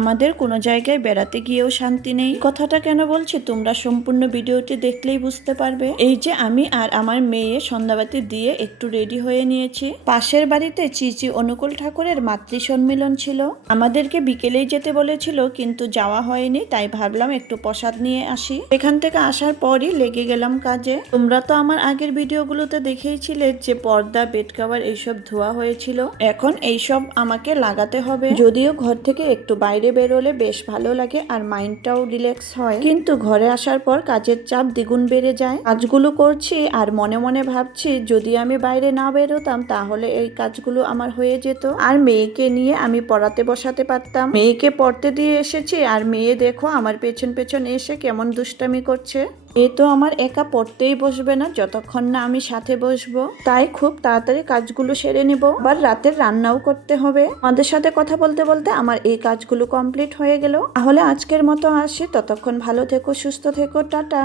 আমাদের কোনো জায়গায় বেড়াতে গিয়েও শান্তি নেই। কথাটা কেন বলছি তোমরা সম্পূর্ণ ভিডিওটি দেখলেই বুঝতে পারবে। এই যে আমি আর আমার মেয়ে সন্ধ্যাবাতি দিয়ে একটু রেডি হয়ে নিয়েছি। পাশের বাড়িতে চিচি অনুকূল ঠাকুরের মাতৃ সম্মিলন ছিল। আমাদেরকে বিকেলেই যেতে বলেছিল, কিন্তু যাওয়া হয়নি, তাই ভাবলাম একটু প্রসাদ নিয়ে আসি। এখান থেকে আসার পরই লেগে গেলাম কাজে। তোমরা তো আমার আগের ভিডিওগুলোতে দেখেইছিলে যে পর্দা, বেড কভার এইসব ধোয়া হয়েছিল। এখন এইসব আমাকে লাগাতে হবে। যদিও ঘর থেকে একটু বাইরে বেরোলে বেশ ভালো লাগে আর মাইন্ডটাও রিল্যাক্স হয়, কিন্তু ঘরে আসার পর কাজের চাপ দ্বিগুণ বেড়ে যায়। কাজগুলো করছি আর মনে মনে ভাবছি যদি আমি বাইরে না বেরোতাম তাহলে এই কাজগুলো আমার হয়ে যেত আর মেয়েকে নিয়ে আমি পড়াতে বসাতে পারতাম। মেয়েকে পড়তে দিয়ে এসেছি আর মেয়ে দেখো আমার পেছন পেছন এসে কেমন দুষ্টামি করছে। এ তো আমার একা পড়তেই বসবে না যতক্ষণ না আমি সাথে বসবো, তাই খুব তাড়াতাড়ি কাজগুলো সেরে নিব। আবার রাতের রান্নাও করতে হবে। আমাদের সাথে কথা বলতে বলতে আমার এই কাজগুলো কমপ্লিট হয়ে গেল। তাহলে আজকের মতো আসি, ততক্ষণ ভালো থেকো, সুস্থ থেকো, টাটা।